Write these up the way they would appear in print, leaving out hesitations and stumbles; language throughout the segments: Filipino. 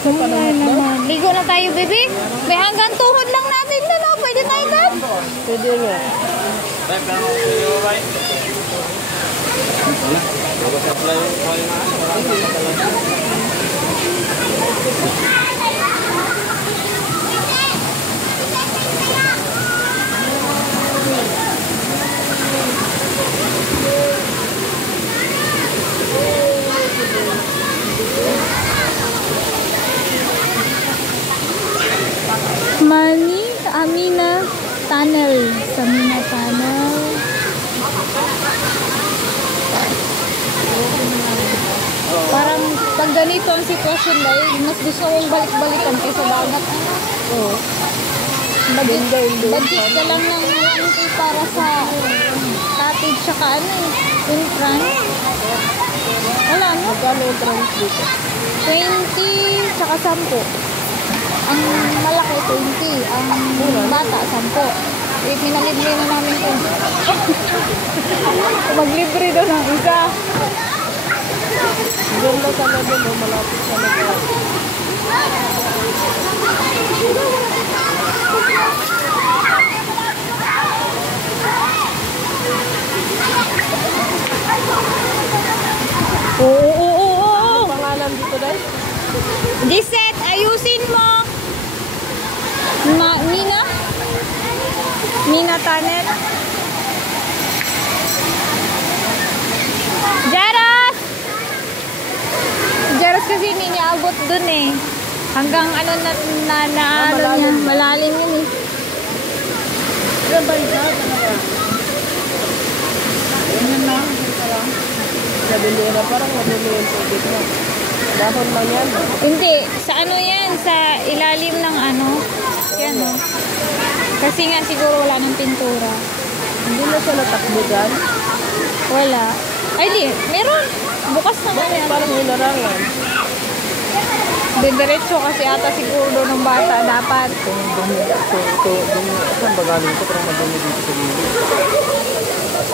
Ay naman. Ligo na tayo, baby. May hanggang tuhod lang natin na, no? Pwede tayo doon? Pwede nga. Mani, Amina Tunnel. Sa Amina Tunnel. Parang pag ganito ang sitwasyon dahil mas gusto kong balik-balikan kaysa dagat. Oo. Budget ka lang ng para sa cottage tsaka ano eh, entrance. Wala no? Magkano entrance dito? 20 tsaka 10. Ang malaki 20, ang bata 10. Eh, pinalibre na namin ito. Maglibre daw ng isa. Diyan na sana din, malapit sana din. Oo. Ang pangalan dito dahil? Gisette, ayusin mo. Mina Tunnel. Jaros kasi hindi niya abot dun eh. Hanggang ano ano niya, malalim yun eh. Ilan ba isa? Yan lang. Kabindera, parang madumi yung tubig mo. Dahon lang yan. Hindi, sa ano yan, sa ilalim ng ano. Yan o. Kasi nga siguro wala ng pintura. Hindi na siya natakbo dyan. Wala. Ay di, meron. Bukas naman yan. Parang hinarangan. Diretso kasi ata siguro doon ng bata dapat. Dumi. Saan ba galing ito? Parang madumi dito sa gilid.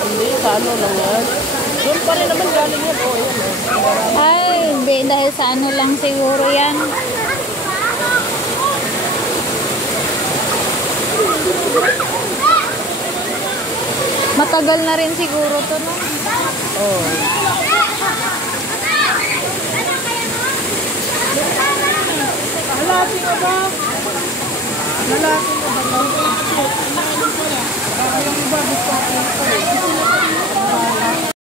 Hindi, sa ano lang yan. Doon pa rin naman galing yan. Oh, yan. Ay, hindi. Dahil sa ano lang siguro yan. Matagal na rin siguro to, no? Oh. Lalaki mo ba? Lalaki mo ba? Yung iba gusto ko.